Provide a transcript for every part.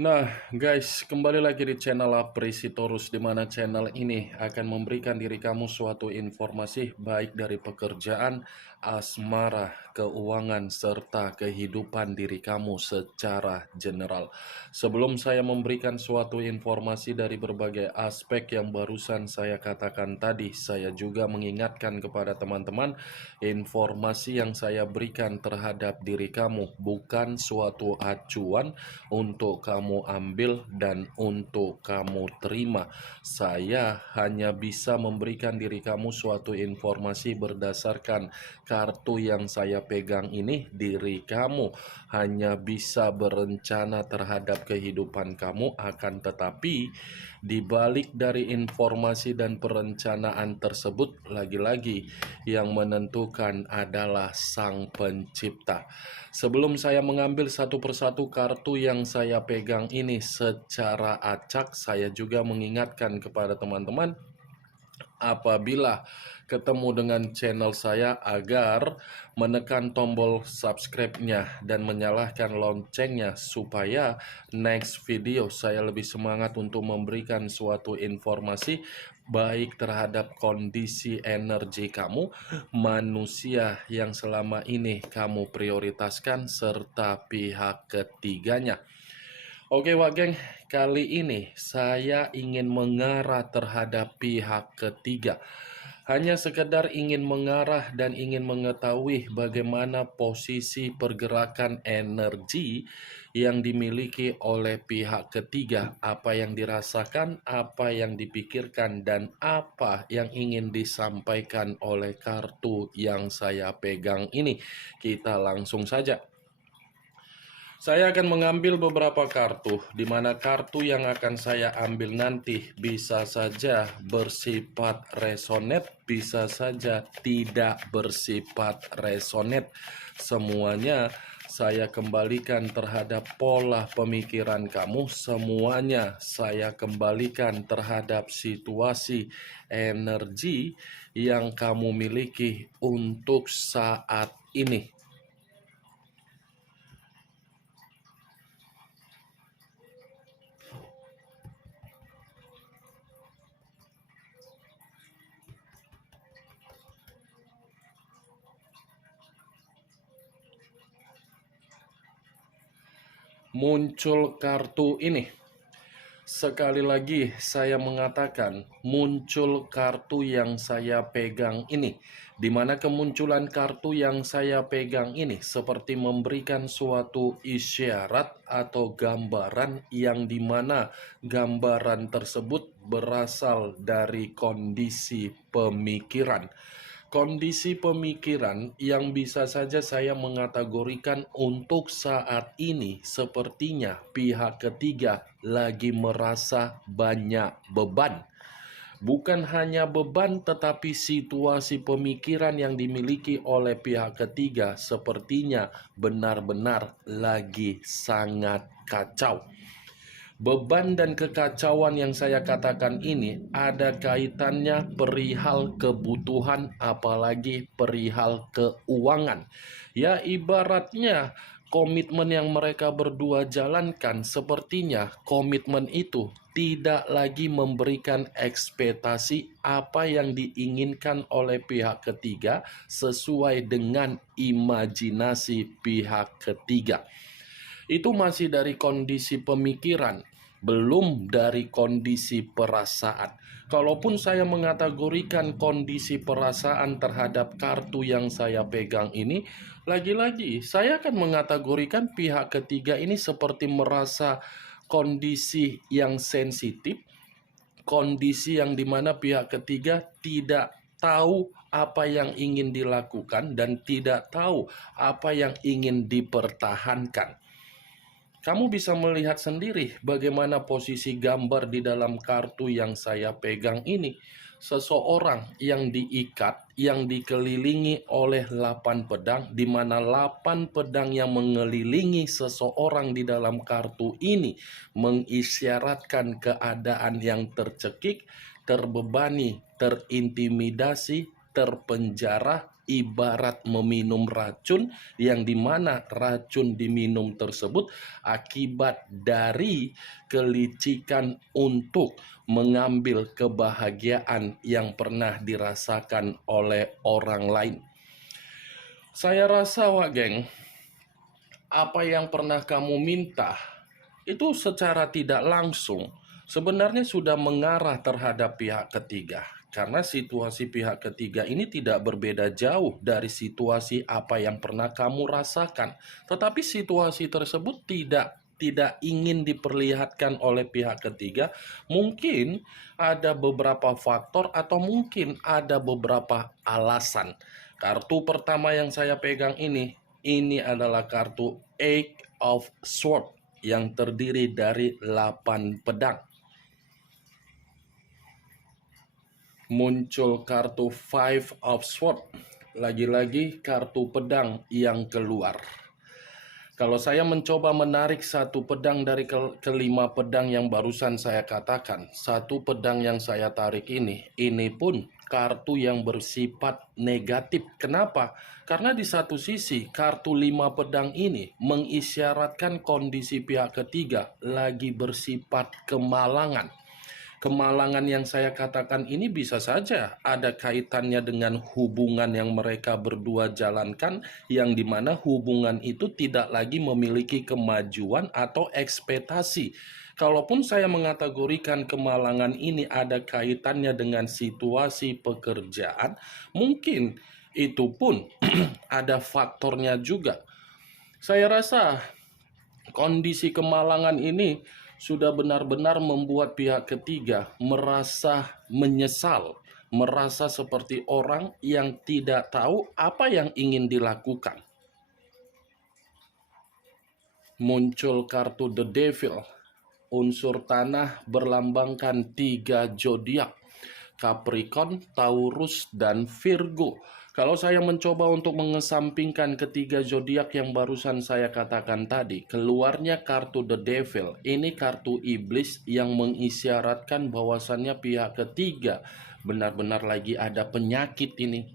Nah, guys, kembali lagi di channel Apresitorus, di mana channel ini akan memberikan diri kamu suatu informasi baik dari pekerjaan, asmara, keuangan, serta kehidupan diri kamu secara general. Sebelum saya memberikan suatu informasi dari berbagai aspek yang barusan saya katakan tadi, saya juga mengingatkan kepada teman-teman, informasi yang saya berikan terhadap diri kamu bukan suatu acuan untuk kamu ambil dan untuk kamu terima. Saya hanya bisa memberikan diri kamu suatu informasi berdasarkan kartu yang saya pegang ini. Diri kamu hanya bisa berencana terhadap kehidupan kamu, akan tetapi di balik dari informasi dan perencanaan tersebut, lagi-lagi yang menentukan adalah Sang Pencipta. Sebelum saya mengambil satu persatu kartu yang saya pegang ini secara acak, saya juga mengingatkan kepada teman-teman apabila ketemu dengan channel saya agar menekan tombol subscribe-nya dan menyalakan loncengnya supaya next video saya lebih semangat untuk memberikan suatu informasi baik terhadap kondisi energi kamu, manusia yang selama ini kamu prioritaskan, serta pihak ketiganya. Oke Wak Geng, kali ini saya ingin mengarah terhadap pihak ketiga. Hanya sekedar ingin mengarah dan ingin mengetahui bagaimana posisi pergerakan energi yang dimiliki oleh pihak ketiga, apa yang dirasakan, apa yang dipikirkan, dan apa yang ingin disampaikan oleh kartu yang saya pegang ini. Kita langsung saja. Saya akan mengambil beberapa kartu, di mana kartu yang akan saya ambil nanti bisa saja bersifat resonet, bisa saja tidak bersifat resonet. Semuanya saya kembalikan terhadap pola pemikiran kamu, semuanya saya kembalikan terhadap situasi energi yang kamu miliki untuk saat ini. Muncul kartu ini. Sekali lagi saya mengatakan muncul kartu yang saya pegang ini, di mana kemunculan kartu yang saya pegang ini seperti memberikan suatu isyarat atau gambaran yang dimana gambaran tersebut berasal dari kondisi pemikiran. Kondisi pemikiran yang bisa saja saya mengategorikan untuk saat ini sepertinya pihak ketiga lagi merasa banyak beban. Bukan hanya beban, tetapi situasi pemikiran yang dimiliki oleh pihak ketiga sepertinya benar-benar lagi sangat kacau. Beban dan kekacauan yang saya katakan ini ada kaitannya perihal kebutuhan, apalagi perihal keuangan. Ya, ibaratnya komitmen yang mereka berdua jalankan, sepertinya komitmen itu tidak lagi memberikan ekspektasi apa yang diinginkan oleh pihak ketiga sesuai dengan imajinasi pihak ketiga. Itu masih dari kondisi pemikiran, belum dari kondisi perasaan. Kalaupun saya mengategorikan kondisi perasaan terhadap kartu yang saya pegang ini, lagi-lagi saya akan mengategorikan pihak ketiga ini seperti merasa kondisi yang sensitif, kondisi yang dimana pihak ketiga tidak tahu apa yang ingin dilakukan dan tidak tahu apa yang ingin dipertahankan. Kamu bisa melihat sendiri bagaimana posisi gambar di dalam kartu yang saya pegang ini. Seseorang yang diikat, yang dikelilingi oleh 8 pedang, di mana 8 pedang yang mengelilingi seseorang di dalam kartu ini mengisyaratkan keadaan yang tercekik, terbebani, terintimidasi, terpenjara, ibarat meminum racun, yang dimana racun diminum tersebut akibat dari kelicikan untuk mengambil kebahagiaan yang pernah dirasakan oleh orang lain. Saya rasa, Wak Geng, apa yang pernah kamu minta itu secara tidak langsung sebenarnya sudah mengarah terhadap pihak ketiga. Karena situasi pihak ketiga ini tidak berbeda jauh dari situasi apa yang pernah kamu rasakan. Tetapi situasi tersebut tidak ingin diperlihatkan oleh pihak ketiga. Mungkin ada beberapa faktor atau mungkin ada beberapa alasan. Kartu pertama yang saya pegang ini adalah kartu Eight of Swords yang terdiri dari 8 pedang. Muncul kartu Five of Swords, lagi-lagi kartu pedang yang keluar. Kalau saya mencoba menarik satu pedang dari kelima pedang yang barusan saya katakan, satu pedang yang saya tarik ini pun kartu yang bersifat negatif. Kenapa? Karena di satu sisi kartu 5 pedang ini mengisyaratkan kondisi pihak ketiga lagi bersifat kemalangan. Kemalangan yang saya katakan ini bisa saja ada kaitannya dengan hubungan yang mereka berdua jalankan, yang dimana hubungan itu tidak lagi memiliki kemajuan atau ekspektasi. Kalaupun saya mengategorikan kemalangan ini ada kaitannya dengan situasi pekerjaan, mungkin itu pun ada faktornya juga. Saya rasa kondisi kemalangan ini sudah benar-benar membuat pihak ketiga merasa menyesal, merasa seperti orang yang tidak tahu apa yang ingin dilakukan. Muncul kartu The Devil, unsur tanah berlambangkan 3 zodiak, Capricorn, Taurus, dan Virgo. Kalau saya mencoba untuk mengesampingkan ketiga zodiak yang barusan saya katakan tadi, keluarnya kartu The Devil. Ini kartu iblis yang mengisyaratkan bahwasannya pihak ketiga benar-benar lagi ada penyakit ini.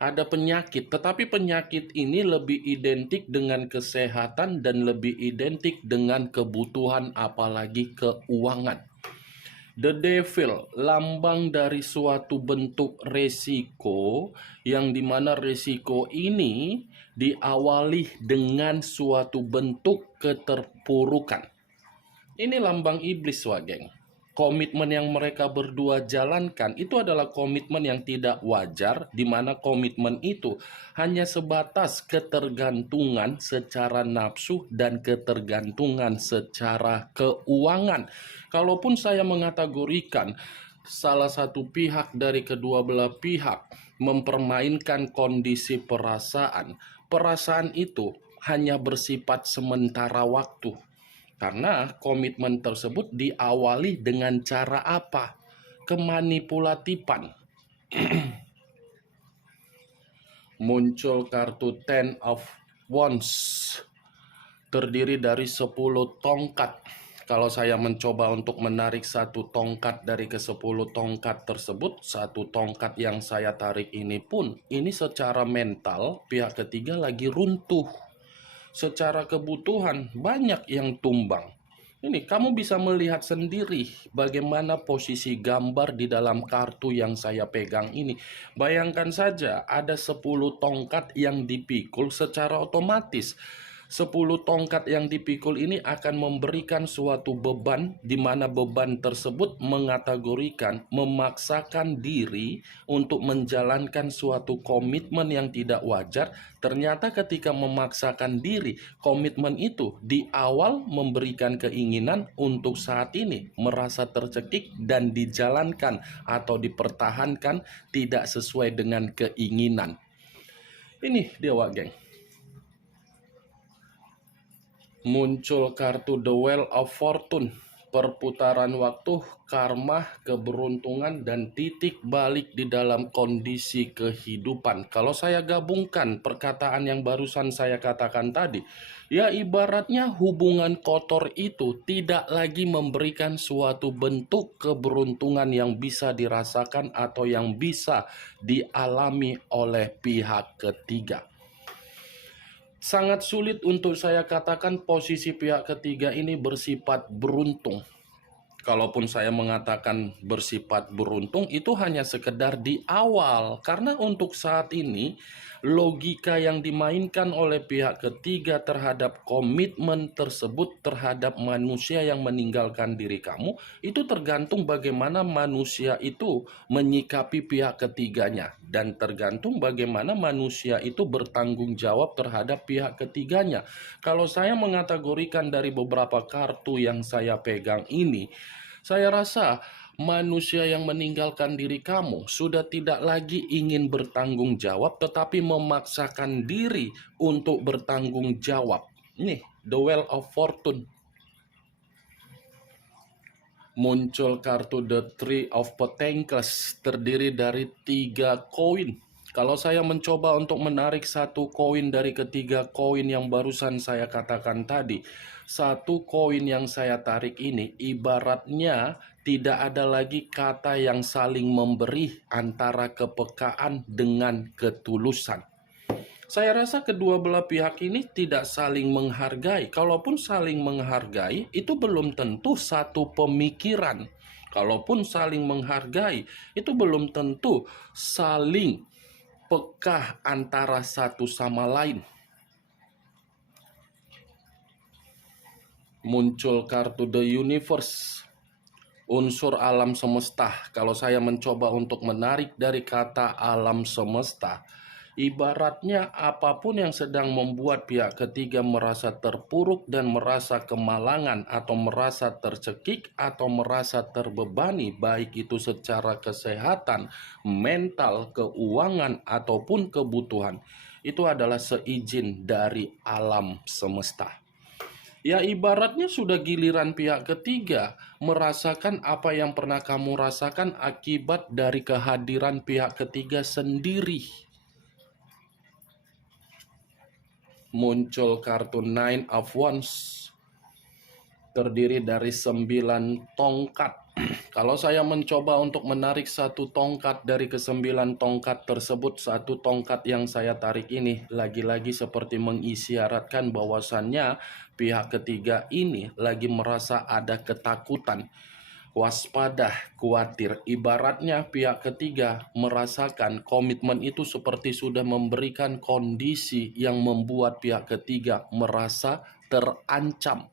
Ada penyakit, tetapi penyakit ini lebih identik dengan kesehatan dan lebih identik dengan kebutuhan, apalagi keuangan. The Devil, lambang dari suatu bentuk resiko, yang dimana resiko ini diawali dengan suatu bentuk keterpurukan. Ini lambang iblis, Wak Geng. Komitmen yang mereka berdua jalankan itu adalah komitmen yang tidak wajar, di mana komitmen itu hanya sebatas ketergantungan secara nafsu dan ketergantungan secara keuangan. Kalaupun saya mengategorikan salah satu pihak dari kedua belah pihak mempermainkan kondisi perasaan, perasaan itu hanya bersifat sementara waktu. Karena komitmen tersebut diawali dengan cara apa? Kemanipulatifan. Muncul kartu Ten of Wands, terdiri dari 10 tongkat. Kalau saya mencoba untuk menarik satu tongkat dari ke-10 tongkat tersebut, satu tongkat yang saya tarik ini pun, ini secara mental pihak ketiga lagi runtuh. Secara kebutuhan banyak yang tumbang. Ini kamu bisa melihat sendiri bagaimana posisi gambar di dalam kartu yang saya pegang ini. Bayangkan saja ada 10 tongkat yang dipikul secara otomatis. 10 tongkat yang dipikul ini akan memberikan suatu beban, di mana beban tersebut mengategorikan, memaksakan diri untuk menjalankan suatu komitmen yang tidak wajar. Ternyata ketika memaksakan diri, komitmen itu di awal memberikan keinginan untuk saat ini merasa tercekik dan dijalankan atau dipertahankan tidak sesuai dengan keinginan. Ini dia, Wak Geng. Muncul kartu The Wheel of Fortune, perputaran waktu, karma, keberuntungan, dan titik balik di dalam kondisi kehidupan. Kalau saya gabungkan perkataan yang barusan saya katakan tadi, ya ibaratnya hubungan kotor itu tidak lagi memberikan suatu bentuk keberuntungan yang bisa dirasakan atau yang bisa dialami oleh pihak ketiga. Sangat sulit untuk saya katakan posisi pihak ketiga ini bersifat beruntung. Kalaupun saya mengatakan bersifat beruntung, itu hanya sekedar di awal. Karena untuk saat ini, logika yang dimainkan oleh pihak ketiga terhadap komitmen tersebut terhadap manusia yang meninggalkan diri kamu, itu tergantung bagaimana manusia itu menyikapi pihak ketiganya. Dan tergantung bagaimana manusia itu bertanggung jawab terhadap pihak ketiganya. Kalau saya mengategorikan dari beberapa kartu yang saya pegang ini, saya rasa manusia yang meninggalkan diri kamu sudah tidak lagi ingin bertanggung jawab, tetapi memaksakan diri untuk bertanggung jawab. Nih, The Wheel of Fortune. Muncul kartu The Three of Pentacles, terdiri dari 3 koin. Kalau saya mencoba untuk menarik satu koin dari ketiga koin yang barusan saya katakan tadi, satu koin yang saya tarik ini ibaratnya tidak ada lagi kata yang saling memberi antara kepekaan dengan ketulusan. Saya rasa kedua belah pihak ini tidak saling menghargai. Kalaupun saling menghargai, itu belum tentu satu pemikiran. Kalaupun saling menghargai, itu belum tentu saling peka antara satu sama lain. Muncul kartu The Universe, unsur alam semesta. Kalau saya mencoba untuk menarik dari kata alam semesta, ibaratnya apapun yang sedang membuat pihak ketiga merasa terpuruk dan merasa kemalangan atau merasa tercekik atau merasa terbebani, baik itu secara kesehatan, mental, keuangan, ataupun kebutuhan, itu adalah seizin dari alam semesta. Ya ibaratnya sudah giliran pihak ketiga merasakan apa yang pernah kamu rasakan akibat dari kehadiran pihak ketiga sendiri. Muncul kartu Nine of Wands, terdiri dari 9 tongkat. Kalau saya mencoba untuk menarik satu tongkat dari ke-9 tongkat tersebut, satu tongkat yang saya tarik ini lagi-lagi seperti mengisyaratkan bahwasannya pihak ketiga ini lagi merasa ada ketakutan, waspada, khawatir. Ibaratnya pihak ketiga merasakan komitmen itu seperti sudah memberikan kondisi yang membuat pihak ketiga merasa terancam.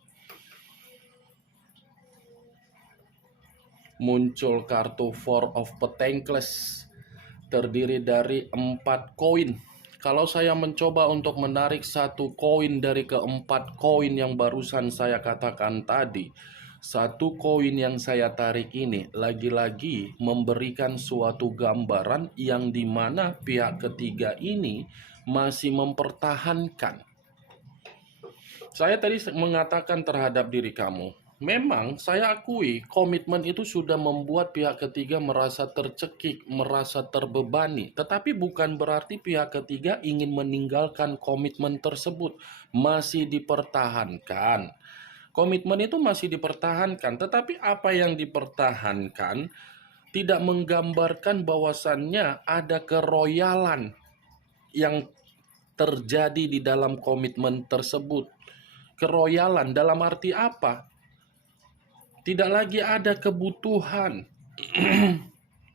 Muncul kartu Four of Pentacles, terdiri dari 4 koin. Kalau saya mencoba untuk menarik satu koin dari keempat koin yang barusan saya katakan tadi, satu koin yang saya tarik ini lagi-lagi memberikan suatu gambaran yang dimana pihak ketiga ini masih mempertahankan. Saya tadi mengatakan terhadap diri kamu, memang saya akui komitmen itu sudah membuat pihak ketiga merasa tercekik, merasa terbebani. Tetapi bukan berarti pihak ketiga ingin meninggalkan komitmen tersebut. Masih dipertahankan. Komitmen itu masih dipertahankan. Tetapi apa yang dipertahankan tidak menggambarkan bahwasannya ada keroyalan yang terjadi di dalam komitmen tersebut. Keroyalan dalam arti apa? Tidak lagi ada kebutuhan.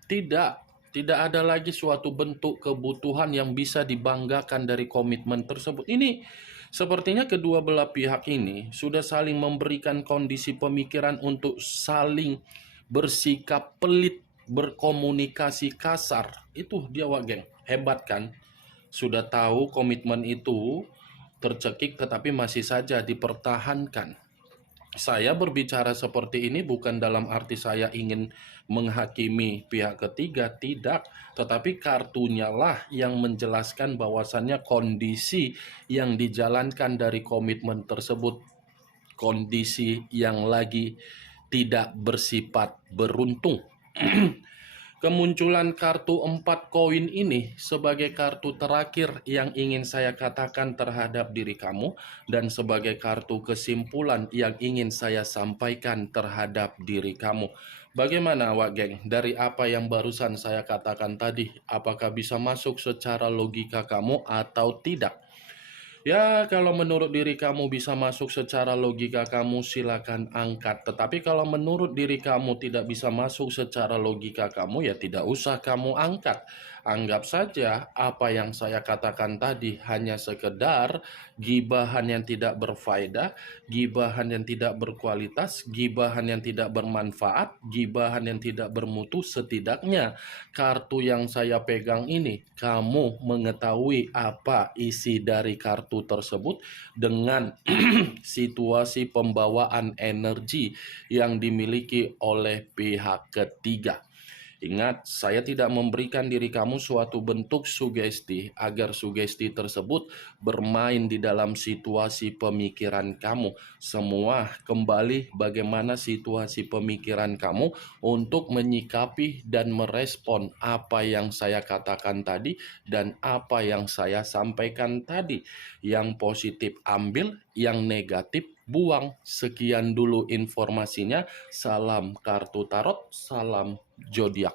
Tidak ada lagi suatu bentuk kebutuhan yang bisa dibanggakan dari komitmen tersebut. Ini sepertinya kedua belah pihak ini sudah saling memberikan kondisi pemikiran untuk saling bersikap pelit, berkomunikasi kasar. Itu dia geng, hebat kan? Sudah tahu komitmen itu tercekik tetapi masih saja dipertahankan. Saya berbicara seperti ini bukan dalam arti saya ingin menghakimi pihak ketiga, tidak. Tetapi kartunya lah yang menjelaskan bahwasannya kondisi yang dijalankan dari komitmen tersebut, kondisi yang lagi tidak bersifat beruntung. Kemunculan kartu 4 koin ini sebagai kartu terakhir yang ingin saya katakan terhadap diri kamu dan sebagai kartu kesimpulan yang ingin saya sampaikan terhadap diri kamu. Bagaimana Wak Geng? Dari apa yang barusan saya katakan tadi, apakah bisa masuk secara logika kamu atau tidak? Ya, kalau menurut diri kamu bisa masuk secara logika kamu, silakan angkat. Tetapi kalau menurut diri kamu tidak bisa masuk secara logika kamu, ya tidak usah kamu angkat. Anggap saja apa yang saya katakan tadi hanya sekedar gibahan yang tidak berfaedah, gibahan yang tidak berkualitas, gibahan yang tidak bermanfaat, gibahan yang tidak bermutu. Setidaknya kartu yang saya pegang ini, kamu mengetahui apa isi dari kartu tersebut dengan situasi pembawaan energi yang dimiliki oleh pihak ketiga. Ingat, saya tidak memberikan diri kamu suatu bentuk sugesti agar sugesti tersebut bermain di dalam situasi pemikiran kamu. Semua kembali bagaimana situasi pemikiran kamu untuk menyikapi dan merespon apa yang saya katakan tadi dan apa yang saya sampaikan tadi. Yang positif ambil, yang negatif buang. Sekian dulu informasinya. Salam kartu tarot, salam zodiak.